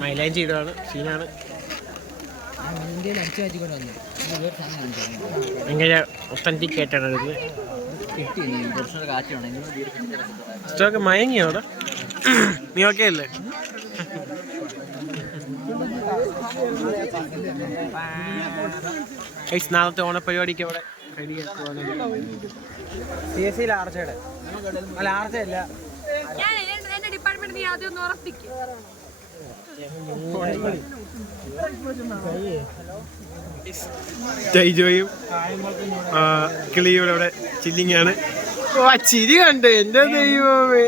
മൈലൈൻ ചെയ്തതാണ് സീനാണ്. ഭയങ്കര ഒത്തന്റിക് ആയിട്ടാണ് എടുക്കുന്നത്. ഇഷ്ടമൊക്കെ മയങ്ങിയോ അവിടെ? നീ ഓക്കെ അല്ലേ? നാളത്തെ ഓണപ്പരിപാടിക്ക് അവിടെ CSC ആർച്ചയുടെ അല്ല ആർച്ചയല്ല ജോയും കിളിയുടെ അവിടെ ചില്ലിങ് ആണ്. ചിരി കണ്ട് എന്റെ ദൈവമേ.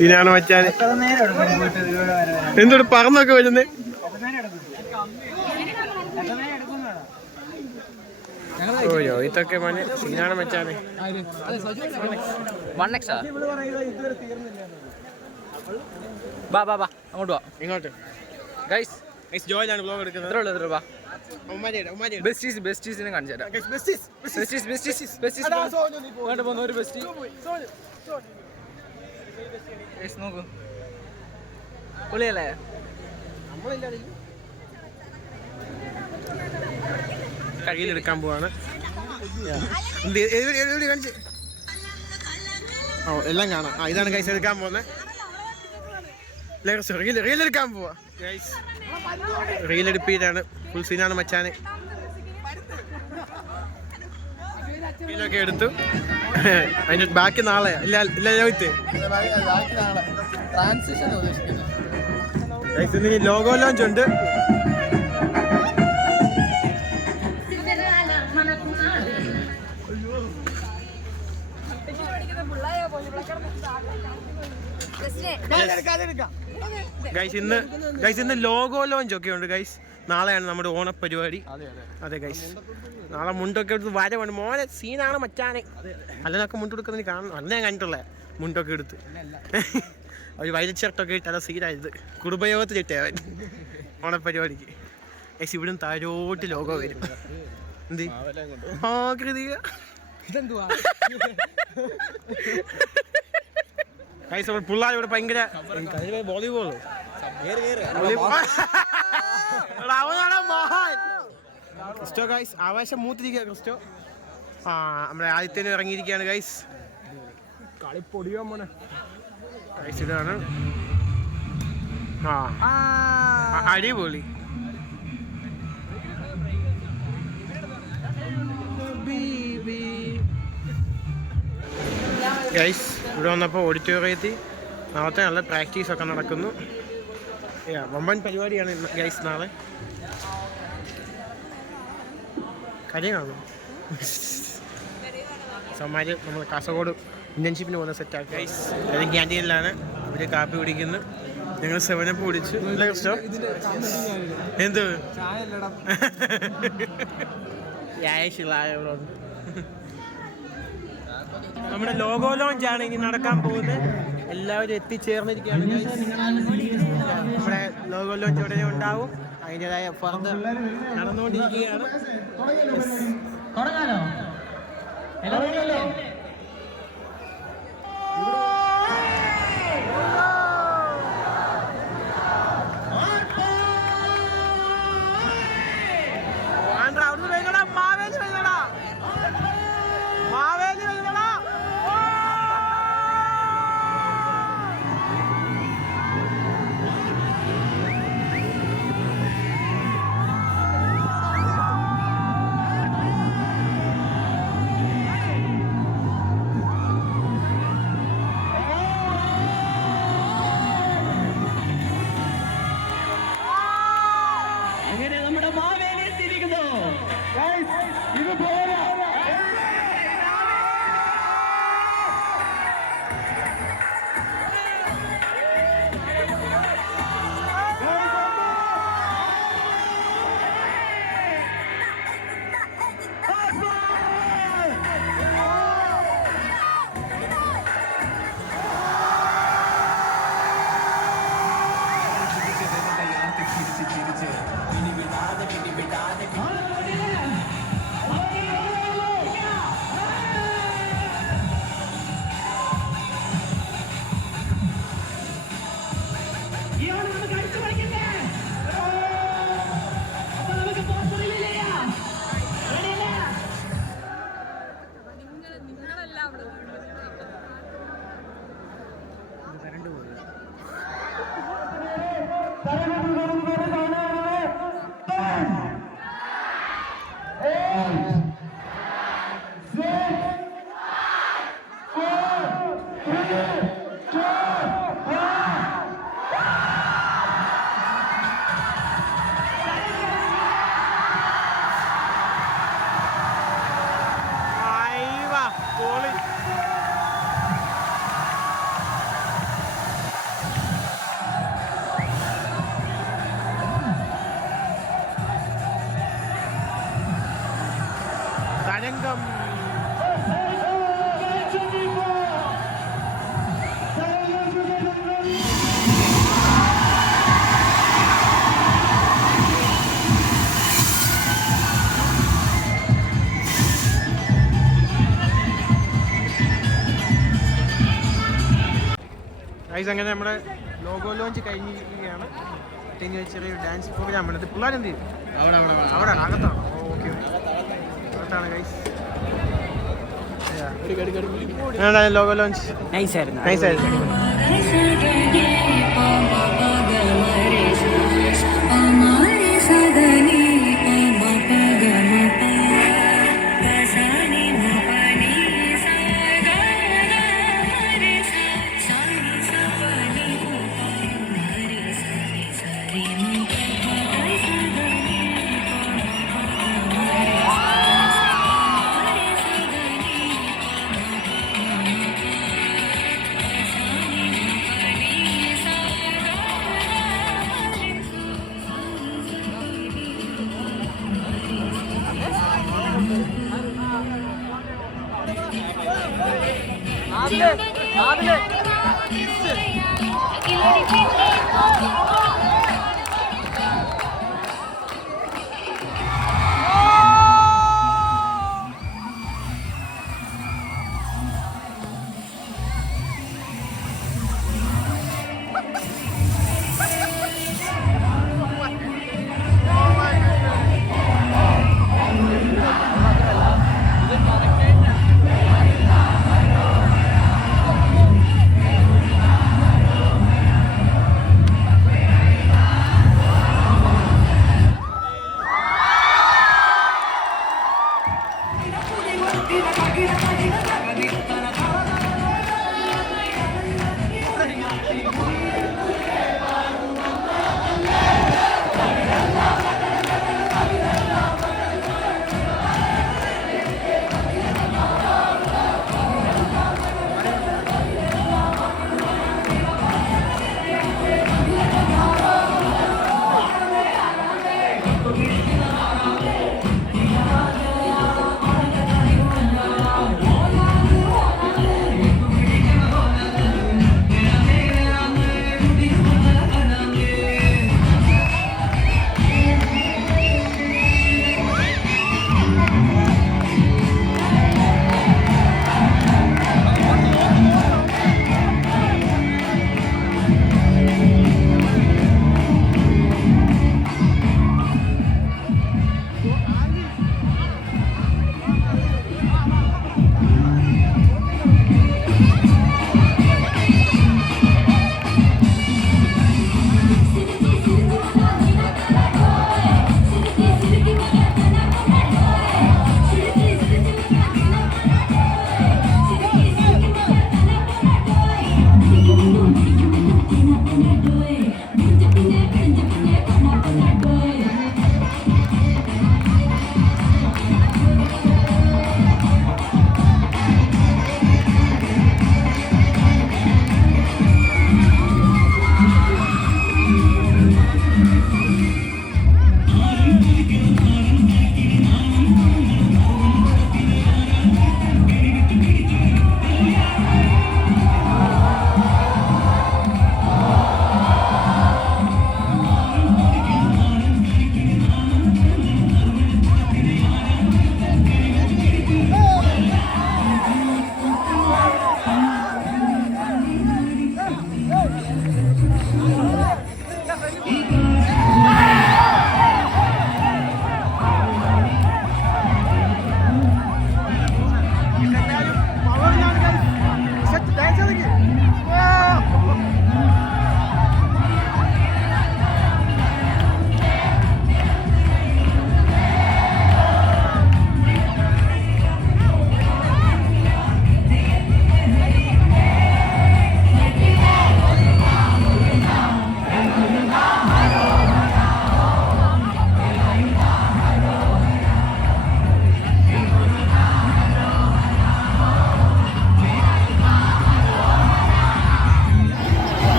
ഇതിനാണ് മച്ചാൻ എന്തോട് പറന്നൊക്കെ വരുന്നേ. ഓയോ ഇതൊക്കെ മോനെ സീനാണ് മച്ചാനെ. അങ്ങോട്ട് വാ. ഇങ്ങോട്ട് ഗൈസ് ജോയിലാണ് ബ്ലോഗ് എടുക്കുന്നത്. ബെസ്റ്റീസിനെ കാണിച്ചു തരാം. ഒരു ബെസ്റ്റി നോക്കൂ, പൊളിയല്ലേ? കയ്യിലെടുക്കാൻ പോവാണ്. ഓ എല്ലാം കാണാം. ഇതാണ് ഗൈസ് എടുക്കാൻ പോകുന്നത്. റീലെടുക്കാൻ പോവാ ഗൈസ്. റീലെടുപ്പിയിട്ടാണ്. ഫുൾ സീനാണ് മച്ചാന്. റീലൊക്കെ എടുത്തു. അതിന്റെ ബാക്കി നാളെ ഇല്ല ലോഹിത്ത് ലോഗോ ലോഞ്ച് ഉണ്ട്. ഗൈസ് ഇന്ന് ലോഗോ ലോഞ്ച് ഒക്കെ ഉണ്ട് ഗൈസ്. നാളെയാണ് നമ്മുടെ ഓണപ്പരിപാടി. അതെ ഗൈസ്, നാളെ മുണ്ടൊക്കെ എടുത്ത് വരവാണ് മോനെ. സീനാണ് മച്ചാനെ. അല്ലെന്നൊക്കെ മുണ്ട് എടുക്കുന്നതിന് കാണണം. അല്ല ഞാൻ കണ്ടിട്ടുള്ള മുണ്ടൊക്കെ എടുത്ത് ഒരു വൈലറ്റ് ഷർട്ടൊക്കെ ഇട്ട് അല്ല സീനായത്. കുടുംബയോഗത്തിൽ ഇട്ടവൻ ഓണപ്പരിപാടിക്ക്. ഗൈസ് ഇവിടുന്ന് താഴോട്ട് ലോഗോ വരും. എന്ത് ആകൃതിക പിള്ളേർ ഭയങ്കര വോളിബോൾ. ക്രിസ്റ്റോ ഗൈസ് ആവേശം മൂത്തിരിക്കുക. ക്രിസ്റ്റോ നമ്മുടെ ആദ്യത്തേന് ഇറങ്ങിയിരിക്കുകയാണ് ഗൈസ്. കളിപ്പൊടിയോ മോനെ ഗൈസ്. ഇതാണ് അടിപൊളി. ഗൈസ് ഇവിടെ വന്നപ്പോൾ ഓഡിറ്റോറിയത്തിൽ നാളത്തെ നല്ല പ്രാക്ടീസൊക്കെ നടക്കുന്നു. വമ്പൻ പരിപാടിയാണ് ഗൈസ് നാളെ. കാര്യം കാണും. സമ്മാര് നമ്മൾ കാസർഗോഡ് ഇന്റേൺഷിപ്പിന് പോകുന്ന സെറ്റാക്കി ഗൈസ്. അതായത് ക്യാൻറ്റീനിലാണ് ഇവര് കാപ്പി കുടിക്കുന്നു. ഞങ്ങൾ 7up കുടിച്ചു. നല്ല കഷ്ടം. എന്ത് നമ്മുടെ ലോഗോ ലോഞ്ച് ആണ് ഇനി നടക്കാൻ പോകുന്നത്. എല്ലാവരും എത്തിച്ചേർന്നിരിക്കുകയാണ്. നമ്മുടെ ലോഗോ ലോഞ്ച് ഉടനെ ഉണ്ടാവും. അതിൻ്റെതായ ഫർദർ നടന്നുകൊണ്ടിരിക്കുകയാണ്. തരംഗം ഗൈസ് അങ്ങനെ നമ്മുടെ ലോഗോ ലോഞ്ച് കഴിഞ്ഞിരിക്കുകയാണ്. ഇനി ചെറിയൊരു ഡാൻസ് പ്രോഗ്രാം ഉണ്ട്. പിള്ളേരെന്ത് ചെയ്യും? അവിടെ അകത്താണ്. ഓക്കെ അകത്താണ് ഗൈസ്. Logo launch നൈസായിരുന്നു.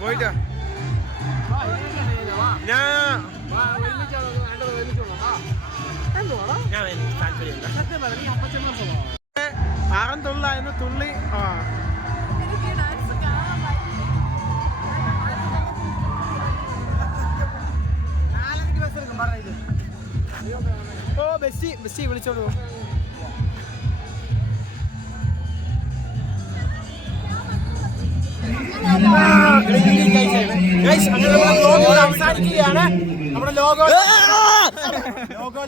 പോയിട്ട് ഞാൻ ആറം തുള്ളായിരുന്നു തുള്ളി ഓ ബെസ്സി വിളിച്ചോളൂ അവസാനിക്കുകയാണ് നമ്മുടെ ലോഗോ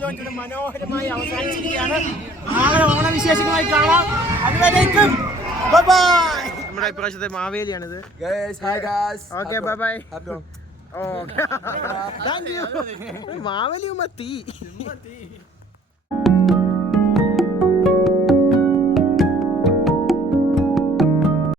ലോഞ്ച് മനോഹരമായി അവസാനിച്ചിരിക്കുകയാണ്. നാളെ ഓണവിശേഷങ്ങളായി കാണാം. അതുവരേക്കും നമ്മുടെ ഇപ്രാവശ്യത്തെ മാവേലിയാണിത്. Okay bye bye. മാവേലിയുമ്പോ തീ